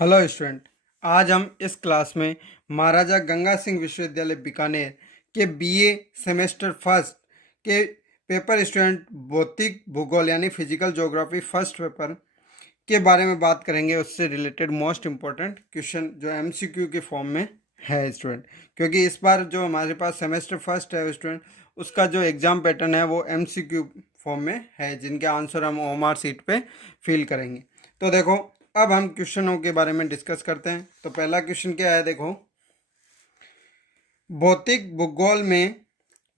Hello student. आज हम इस क्लास में महाराजा गंगा सिंह विश्वविद्यालय बीकानेर के बीए सेमेस्टर फर्स्ट के पेपर स्टूडेंट भौतिक भूगोल यानी फिजिकल ज्योग्राफी फर्स्ट पेपर के बारे में बात करेंगे। उससे रिलेटेड मोस्ट इम्पोर्टेंट क्वेश्चन जो एमसीक्यू के फॉर्म में है स्टूडेंट, क्योंकि इस बार जो हमारे पास सेमेस्टर फर्स्ट है स्टूडेंट, उसका जो एग्ज़ाम पैटर्न है वो एमसीक्यू फॉर्म में है, जिनके आंसर हम ओएमआर सीट पे फिल करेंगे। तो देखो, अब हम क्वेश्चनों के बारे में डिस्कस करते हैं। तो पहला क्वेश्चन क्या है, देखो, भौतिक भूगोल में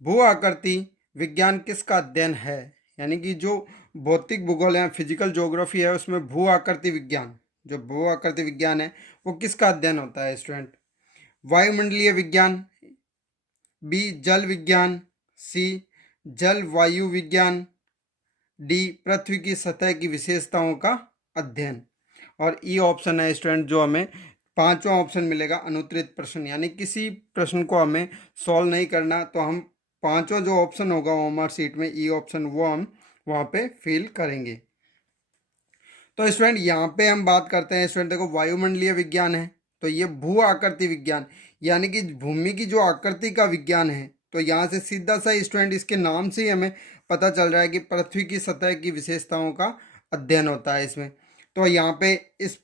भू आकृति विज्ञान किसका अध्ययन है। यानी कि जो भौतिक भूगोल या फिजिकल ज्योग्राफी है उसमें भू आकृति विज्ञान, जो भू आकृति विज्ञान है वो किसका अध्ययन होता है स्टूडेंट। वायुमंडलीय विज्ञान, बी जल विज्ञान, सी जल वायु विज्ञान, डी पृथ्वी की सतह की विशेषताओं का अध्ययन। और ई ऑप्शन है स्टूडेंट जो हमें पांचवा ऑप्शन मिलेगा, अनुत्तरित प्रश्न। यानी किसी प्रश्न को हमें सॉल्व नहीं करना, तो हम पांचवा जो ऑप्शन होगा ओएमआर सीट में, ई ऑप्शन, वो हम वहाँ पे फिल करेंगे। तो स्टूडेंट यहाँ पे हम बात करते हैं स्टूडेंट, देखो वायुमंडलीय विज्ञान है तो ये भू आकृति विज्ञान यानी कि भूमि की जो आकृति का विज्ञान है। तो यहाँ से सीधा सा स्टूडेंट इसके नाम से ही हमें पता चल रहा है कि पृथ्वी की सतह की विशेषताओं का अध्ययन होता है इसमें। तो यहाँ पे इस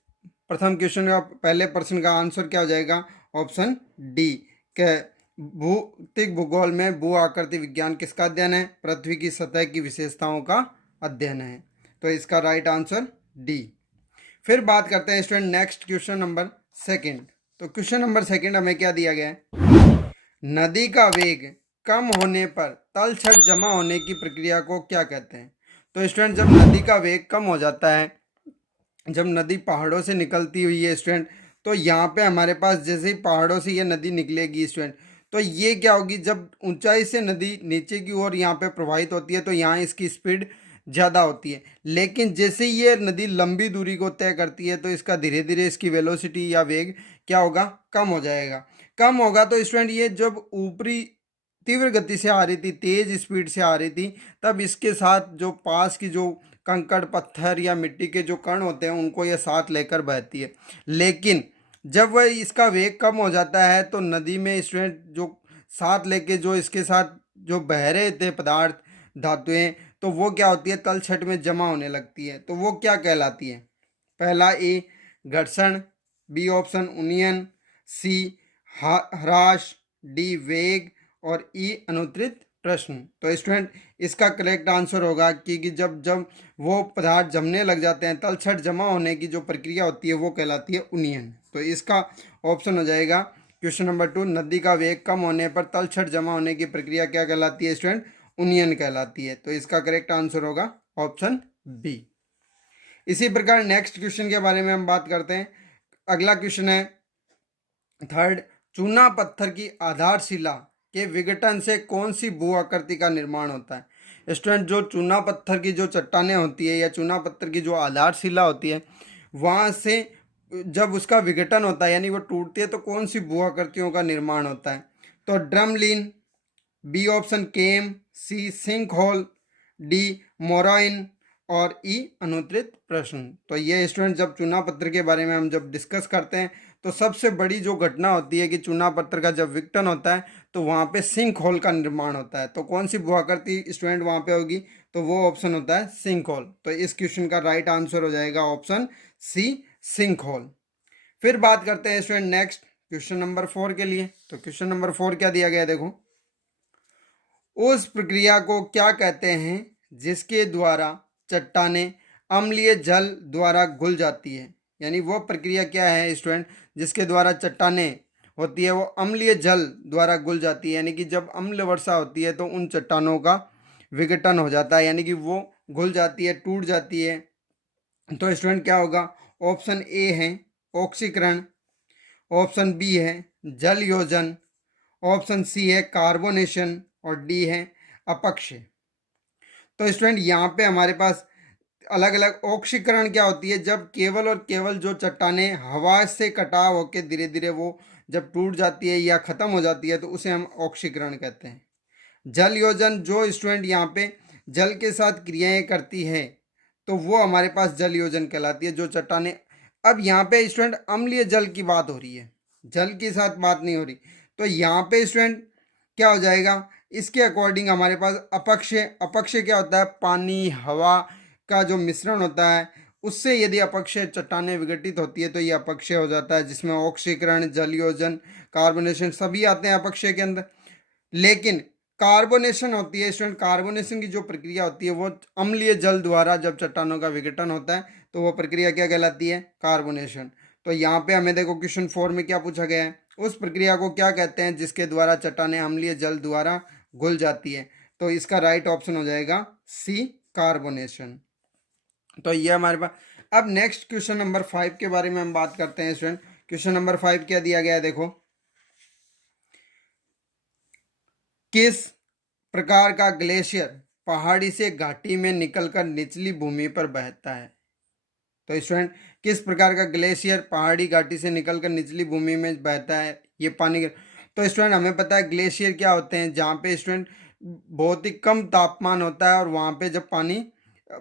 प्रथम क्वेश्चन का पहले प्रश्न का आंसर क्या हो जाएगा, ऑप्शन डी के भौतिक भूगोल में भू आकृति विज्ञान किसका अध्ययन है, पृथ्वी की सतह की विशेषताओं का अध्ययन है। तो इसका राइट आंसर डी। फिर बात करते हैं student next question number second. तो क्वेश्चन नंबर सेकंड हमें क्या दिया गया है, नदी का वेग कम होने पर तलछट जमा होने की प्रक्रिया को क्या कहते हैं। तो स्टूडेंट जब नदी का वेग कम हो जाता है, जब नदी पहाड़ों से निकलती हुई है स्टूडेंट, तो यहाँ पे हमारे पास जैसे ही पहाड़ों से ये नदी निकलेगी स्टूडेंट, तो ये क्या होगी, जब ऊंचाई से नदी नीचे की ओर यहाँ पे प्रवाहित होती है तो यहाँ इसकी स्पीड ज़्यादा होती है। लेकिन जैसे ही ये नदी लंबी दूरी को तय करती है तो इसका धीरे धीरे इसकी वेलोसिटी या वेग क्या होगा, कम हो जाएगा। कम होगा तो स्टूडेंट ये जब ऊपरी तीव्र गति से आ रही थी, तेज स्पीड से आ रही थी, तब इसके साथ जो पास की जो कंकड़ पत्थर या मिट्टी के जो कण होते हैं उनको ये साथ लेकर बहती है। लेकिन जब वह इसका वेग कम हो जाता है तो नदी में स्टूडेंट जो साथ लेके जो इसके साथ जो बह रहे थे पदार्थ, धातुएं, तो वो क्या होती है, तलछट में जमा होने लगती है। तो वो क्या कहलाती है, पहला ए घर्षण, बी ऑप्शन उन्नयन, सी ह्रास, डी वेग, और ई अनुत्तरित प्रश्न। तो स्टूडेंट इसका करेक्ट आंसर होगा कि जब जब वो पदार्थ जमने लग जाते हैं, तलछट जमा होने की जो प्रक्रिया होती है वो कहलाती है उन्नयन। तो इसका ऑप्शन हो जाएगा क्वेश्चन नंबर 2, नदी का वेग कम होने पर तलछट जमा होने की प्रक्रिया क्या कहलाती है स्टूडेंट, उन्नयन कहलाती है। तो इसका करेक्ट आंसर होगा ऑप्शन बी। इसी प्रकार नेक्स्ट क्वेश्चन के बारे में हम बात करते हैं। अगला क्वेश्चन है थर्ड, चूना पत्थर की आधारशिला के विघटन से कौन सी भू आकृति का निर्माण होता है। स्टूडेंट जो चूना पत्थर की जो चट्टानें होती है या चूना पत्थर की जो आधारशिला होती है, वहाँ से जब उसका विघटन होता है यानी वो टूटती है तो कौन सी भू आकृतियों का निर्माण होता है। तो ड्रमलिन, बी ऑप्शन केम, सी सिंक होल, डी मोराइन, और ई अनुत्तरित प्रश्न। तो ये स्टूडेंट जब चूना पत्थर के बारे में हम जब डिस्कस करते हैं तो सबसे बड़ी जो घटना होती है कि चूना पत्थर का जब विघटन होता है तो वहाँ पे सिंक होल का निर्माण होता है। तो कौन सी भू आकृति स्टूडेंट वहाँ पे होगी, तो वो ऑप्शन होता है सिंक होल। तो इस क्वेश्चन का राइट आंसर हो जाएगा ऑप्शन सी सिंक होल। फिर बात करते हैं स्टूडेंट नेक्स्ट क्वेश्चन नंबर 4 के लिए। तो क्वेश्चन नंबर 4 क्या दिया गया है, देखो, उस प्रक्रिया को क्या कहते हैं जिसके द्वारा चट्टानें अम्लीय जल द्वारा घुल जाती है। यानी वो प्रक्रिया क्या है स्टूडेंट जिसके द्वारा चट्टानें होती है वो अम्लीय जल द्वारा घुल जाती है। यानी कि जब अम्ल वर्षा होती है तो उन चट्टानों का विघटन हो जाता है, यानी कि वो घुल जाती है, टूट जाती है। तो स्टूडेंट क्या होगा, ऑप्शन ए है ऑक्सीकरण, ऑप्शन बी है जल योजन, ऑप्शन सी है कार्बोनेशन, और डी है अपक्षय। तो स्टूडेंट यहाँ पे हमारे पास अलग अलग ऑक्सीकरण क्या होती है, जब केवल और केवल जो चट्टानें हवा से कटाव होकर धीरे धीरे वो जब टूट जाती है या ख़त्म हो जाती है तो उसे हम ऑक्सीकरण कहते हैं। जल योजन जो स्टूडेंट यहाँ पे जल के साथ क्रियाएं करती है तो वो हमारे पास जल योजन कहलाती है। जो चट्टानें अब यहाँ पे स्टूडेंट अम्लीय जल की बात हो रही है, जल के साथ बात नहीं हो रही। तो यहाँ पे स्टूडेंट क्या हो जाएगा, इसके अकॉर्डिंग हमारे पास अपक्षय, अपक्षय क्या होता है, पानी हवा का जो मिश्रण होता है उससे यदि अपक्षय चट्टानें विघटित होती है तो ये अपक्षय हो जाता है, जिसमें ऑक्सीकरण, जलयोजन, कार्बोनेशन सभी आते हैं अपक्षय के अंदर। लेकिन कार्बोनेशन होती है स्टूडेंट, कार्बोनेशन की जो प्रक्रिया होती है वो अम्लीय जल द्वारा जब चट्टानों का विघटन होता है तो वो प्रक्रिया क्या कहलाती है, कार्बोनेशन। तो यहाँ पे हमें देखो क्वेश्चन 4 में क्या पूछा गया है, उस प्रक्रिया को क्या कहते हैं जिसके द्वारा चट्टानें अम्लीय जल द्वारा घुल जाती है। तो इसका राइट ऑप्शन हो जाएगा सी, कार्बोनेशन। तो ये हमारे पास। अब नेक्स्ट क्वेश्चन नंबर 5 के बारे में हम बात करते हैं स्टूडेंट। क्वेश्चन नंबर 5 क्या दिया गया है, देखो, किस प्रकार का ग्लेशियर पहाड़ी से घाटी में निकलकर निचली भूमि पर बहता है। तो स्टूडेंट किस प्रकार का ग्लेशियर पहाड़ी घाटी से निकलकर निचली भूमि में बहता है, ये पानी। तो स्टूडेंट हमें पता है ग्लेशियर क्या होते हैं, जहाँ पे स्टूडेंट बहुत ही कम तापमान होता है और वहाँ पे जब पानी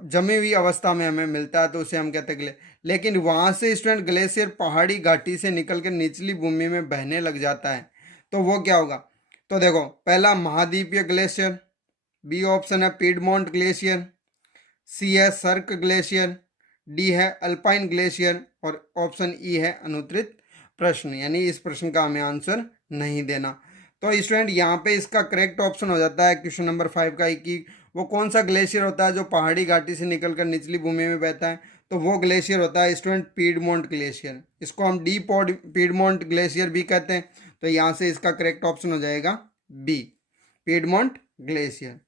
जमी हुई अवस्था में हमें मिलता है तो उसे हम कहते हैं लेकिन वहाँ से स्टूडेंट ग्लेशियर पहाड़ी घाटी से निकलकर निचली भूमि में बहने लग जाता है तो वो क्या होगा। तो देखो, पहला महाद्वीपीय ग्लेशियर, बी ऑप्शन है पीडमोंट ग्लेशियर, सी है सर्क ग्लेशियर, डी है अल्पाइन ग्लेशियर और ऑप्शन ई है अनुत्तरित प्रश्न, यानी इस प्रश्न का हमें आंसर नहीं देना। तो स्टूडेंट यहाँ पे इसका करेक्ट ऑप्शन हो जाता है क्वेश्चन नंबर 5 का कि वो कौन सा ग्लेशियर होता है जो पहाड़ी घाटी से निकलकर निचली भूमि में बहता है। तो वो ग्लेशियर होता है स्टूडेंट पीडमोंट ग्लेशियर, इसको हम डी पीडमोंट ग्लेशियर भी कहते हैं। तो यहाँ से इसका करेक्ट ऑप्शन हो जाएगा बी, पीडमोंट ग्लेशियर।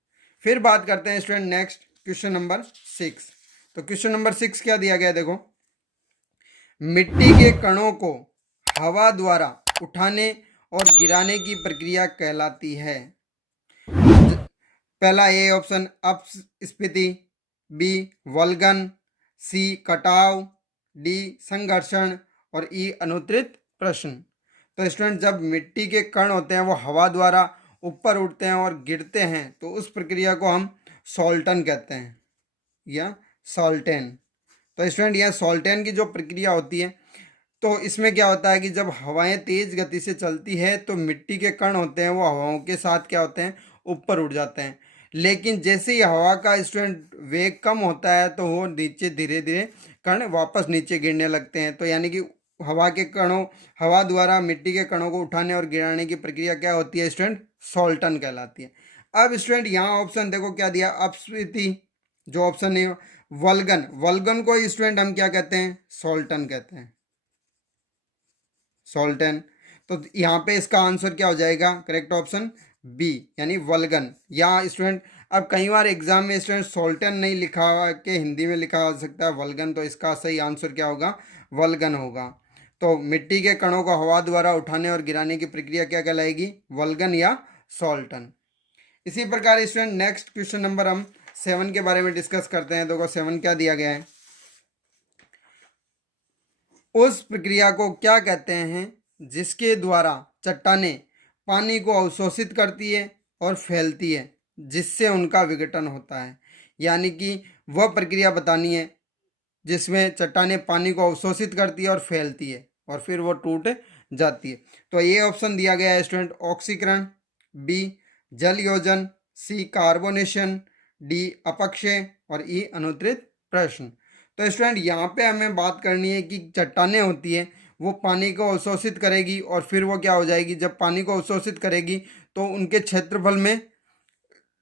फिर बात करते हैं स्टूडेंट नेक्स्ट क्वेश्चन नंबर 6। तो क्वेश्चन नंबर 6 क्या दिया गया है, देखो, मिट्टी के कणों को हवा द्वारा उठाने और गिराने की प्रक्रिया कहलाती है। पहला ए ऑप्शन अपस्फीति, बी वल्गन, सी कटाव, डी संघर्षण और ई अनुत्तरित प्रश्न। तो स्टूडेंट जब मिट्टी के कण होते हैं वो हवा द्वारा ऊपर उठते हैं और गिरते हैं तो उस प्रक्रिया को हम सॉल्टन कहते हैं या सॉल्टेन। तो स्टूडेंट यह सॉल्टेन की जो प्रक्रिया होती है तो इसमें क्या होता है कि जब हवाएं तेज गति से चलती है तो मिट्टी के कण होते हैं वो हवाओं के साथ क्या होते हैं, ऊपर उठ जाते हैं। लेकिन जैसे ही हवा का स्टूडेंट वेग कम होता है तो वो नीचे धीरे धीरे कण वापस नीचे गिरने लगते हैं। तो यानी कि हवा के कणों, हवा द्वारा मिट्टी के कणों को उठाने और गिराने की प्रक्रिया क्या होती है स्टूडेंट, सॉल्टन कहलाती है। अब स्टूडेंट यहाँ ऑप्शन देखो क्या दिया, अपस्फीति जो ऑप्शन नहीं, वल्गन, वल्गन को स्टूडेंट हम क्या कहते हैं, सॉल्टन कहते हैं, सॉल्टन। तो यहाँ पे इसका आंसर क्या हो जाएगा, करेक्ट ऑप्शन बी यानी वल्गन। या स्टूडेंट अब कई बार एग्जाम में स्टूडेंट सॉल्टन नहीं लिखा हुआ के हिंदी में लिखा जा सकता है वल्गन, तो इसका सही आंसर क्या होगा, वल्गन होगा। तो मिट्टी के कणों को हवा द्वारा उठाने और गिराने की प्रक्रिया क्या कहलाएगी, वल्गन या सॉल्टन। इसी प्रकार स्टूडेंट नेक्स्ट क्वेश्चन नंबर हम 7 के बारे में डिस्कस करते हैं। देखो 7 क्या दिया गया है, उस प्रक्रिया को क्या कहते हैं जिसके द्वारा चट्टानें पानी को अवशोषित करती है और फैलती है जिससे उनका विघटन होता है। यानी कि वह प्रक्रिया बतानी है जिसमें चट्टानें पानी को अवशोषित करती है और फैलती है और फिर वो टूट जाती है। तो ये ऑप्शन दिया गया है स्टूडेंट ऑक्सीकरण, बी जल योजन, सी कार्बोनेशन, डी अपक्षय और ई अनुत्तरित प्रश्न। तो स्टूडेंट यहाँ पे हमें बात करनी है कि चट्टानें होती है वो पानी को अवशोषित करेगी और फिर वो क्या हो जाएगी, जब पानी को अवशोषित करेगी तो उनके क्षेत्रफल में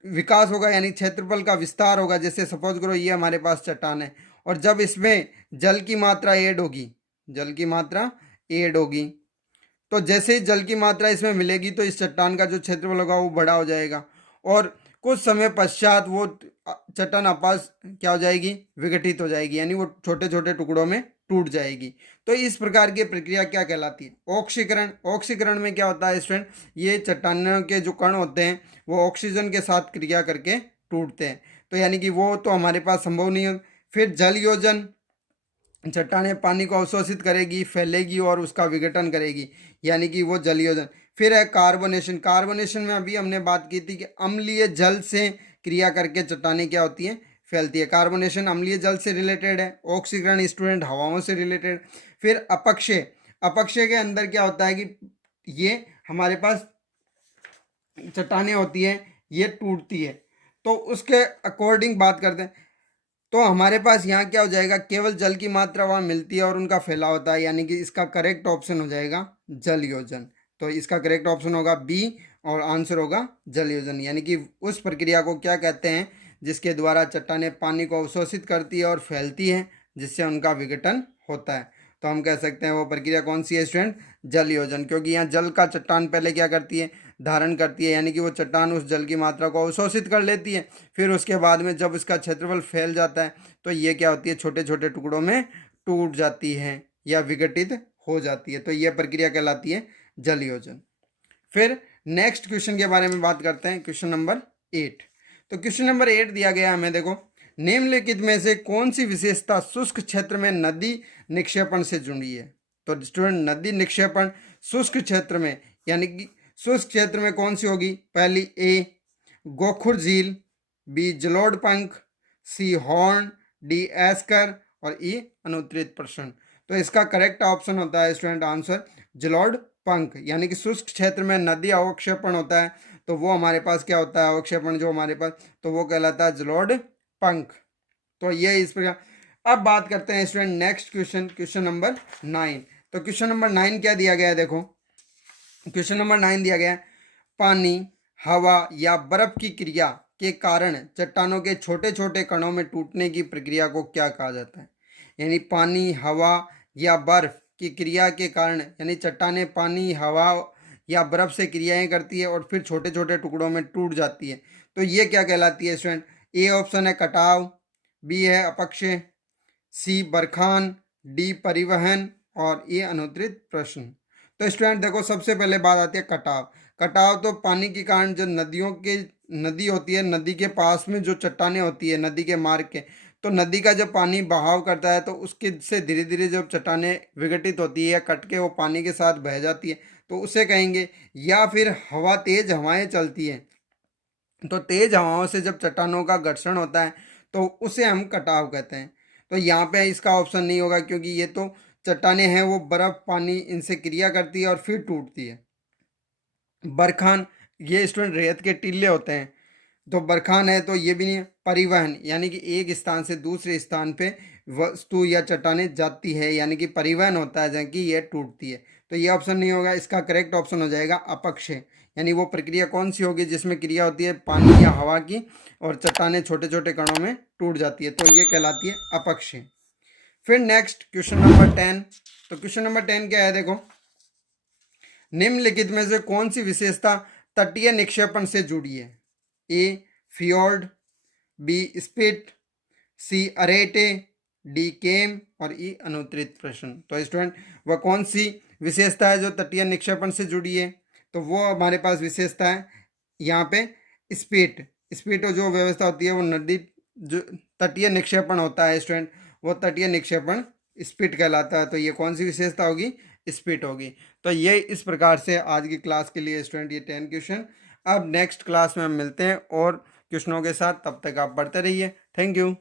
विकास होगा, यानी क्षेत्रफल का विस्तार होगा। जैसे सपोज करो ये हमारे पास चट्टान है और जब इसमें जल की मात्रा ऐड होगी, जल की मात्रा ऐड होगी तो जैसे ही जल की मात्रा इसमें मिलेगी तो इस चट्टान का जो क्षेत्रफल होगा वो बड़ा हो जाएगा और कुछ समय पश्चात वो चट्टान आपस क्या हो जाएगी, विघटित हो जाएगी, यानी वो छोटे छोटे टुकड़ों में टूट जाएगी। तो इस प्रकार की प्रक्रिया क्या कहलाती है, ऑक्सीकरण। ऑक्सीकरण में क्या होता है स्टूडेंट, ये चट्टानों के जो कण होते हैं वो ऑक्सीजन के साथ क्रिया करके टूटते हैं। तो यानी कि वो तो हमारे पास संभव नहीं है। फिर जल योजन, चट्टानें पानी को अवशोषित करेगी, फैलेगी और उसका विघटन करेगी, यानी कि वो जल योजन। फिर है कार्बोनेशन। कार्बोनेशन में अभी हमने बात की थी कि अम्लीय जल से क्रिया करके चट्टानें क्या होती हैं, फैलती है। कार्बोनेशन अम्लीय जल से रिलेटेड है, ऑक्सीकरण स्टूडेंट हवाओं से रिलेटेड। फिर अपक्षय, अपक्षय के अंदर क्या होता है कि ये हमारे पास चट्टानें होती हैं, ये टूटती है। तो उसके अकॉर्डिंग बात करते हैं तो हमारे पास यहाँ क्या हो जाएगा, केवल जल की मात्रा वहाँ मिलती है और उनका फैलाव होता है, यानी कि इसका करेक्ट ऑप्शन हो जाएगा जल योजन। तो इसका करेक्ट ऑप्शन होगा बी और आंसर होगा जल योजन। यानी कि उस प्रक्रिया को क्या कहते हैं जिसके द्वारा चट्टानें पानी को अवशोषित करती है और फैलती हैं, जिससे उनका विघटन होता है। तो हम कह सकते हैं वो प्रक्रिया कौन सी है स्टूडेंट, जल योजन। क्योंकि यहाँ जल का चट्टान पहले क्या करती है, धारण करती है, यानी कि वो चट्टान उस जल की मात्रा को अवशोषित कर लेती है। फिर उसके बाद में जब इसका क्षेत्रफल फैल जाता है तो ये क्या होती है, छोटे छोटे टुकड़ों में टूट जाती है या विघटित हो जाती है। तो ये प्रक्रिया कहलाती है जल योजन। फिर नेक्स्ट क्वेश्चन के बारे में बात करते हैं, क्वेश्चन नंबर 8। तो क्वेश्चन नंबर 8 दिया गया हमें, देखो निम्नलिखित में से कौन सी विशेषता शुष्क क्षेत्र में नदी निक्षेपण से जुड़ी है। तो स्टूडेंट नदी निक्षेपण शुष्क क्षेत्र में, यानी कि शुष्क क्षेत्र में कौन सी होगी, पहली ए गोखुर झील, बी जलोढ़ पंख, सी हॉर्न, डी एस्कर और ई अनुत्तरित प्रश्न। तो इसका करेक्ट ऑप्शन होता है स्टूडेंट आंसर जलोढ़ पंख। यानी कि शुष्क क्षेत्र में नदी अवक्षेपण होता है तो वो हमारे पास क्या होता है, अवक्षेपण जो हमारे पास, तो वो कहलाता है जलोढ़ पंख। तो ये इस प्रकार। अब बात करते हैं student next question, question number 9। तो क्वेश्चन नंबर 9 क्या दिया गया है, देखो क्वेश्चन नंबर 9 दिया गया है, पानी, हवा या बर्फ की क्रिया के कारण चट्टानों के छोटे छोटे कणों में टूटने की प्रक्रिया को क्या कहा जाता है। यानी पानी, हवा या बर्फ की क्रिया के कारण, यानी चट्टानें पानी, हवा या बर्फ से क्रियाएं करती है और फिर छोटे छोटे टुकड़ों में टूट जाती है। तो ये क्या कहलाती है स्टूडेंट, ए ऑप्शन है कटाव, बी है अपक्षय, सी बरखान, डी परिवहन और ए अनुत्तरित प्रश्न। तो स्टूडेंट देखो सबसे पहले बात आती है कटाव। कटाव तो पानी के कारण जो नदी होती है, नदी के पास में जो चट्टानें होती है नदी के मार्ग के, तो नदी का जब पानी बहाव करता है तो उसके से धीरे धीरे जब चट्टानें विघटित होती है या कट के वो पानी के साथ बह जाती है तो उसे कहेंगे। या फिर हवा, तेज हवाएं चलती हैं तो तेज हवाओं से जब चट्टानों का घर्षण होता है तो उसे हम कटाव कहते हैं। तो यहाँ पे इसका ऑप्शन नहीं होगा क्योंकि ये तो चट्टानें हैं, वो बर्फ पानी इनसे क्रिया करती है और फिर टूटती है। बरखान, ये स्टूडेंट रेत के टीले होते हैं, तो बरखान है तो ये भी नहीं है। परिवहन, यानी कि एक स्थान से दूसरे स्थान पे वस्तु या चट्टानें जाती है, यानी कि परिवहन होता है जहाँ की ये टूटती है। तो ये ऑप्शन नहीं होगा, इसका करेक्ट ऑप्शन हो जाएगा अपक्षय। यानी वो प्रक्रिया कौन सी होगी जिसमें क्रिया होती है पानी या हवा की और चट्टानें छोटे छोटे कणों में टूट जाती है, तो ये कहलाती है अपक्षय। फिर नेक्स्ट क्वेश्चन नंबर 10। तो क्वेश्चन नंबर 10 क्या है, देखो निम्नलिखित में से कौन सी विशेषता तटीय निक्षेपण से जुड़ी है। ए फियोर्ड, बी स्पिट, सी अरेटे, डी केम और ई अनुत्तरित प्रश्न। तो स्टूडेंट वह कौन सी विशेषता है जो तटीय निक्षेपण से जुड़ी है, तो वो हमारे पास विशेषता है यहाँ पे स्पिट। स्पिट जो व्यवस्था होती है वो नदी जो तटीय निक्षेपण होता है स्टूडेंट, वो तटीय निक्षेपण स्पिट कहलाता है। तो ये कौन सी विशेषता होगी, स्पिट होगी। तो ये इस प्रकार से आज की क्लास के लिए स्टूडेंट ये 10 क्वेश्चन। अब नेक्स्ट क्लास में हम मिलते हैं और क्वेश्चनों के साथ, तब तक आप पढ़ते रहिए। Thank you.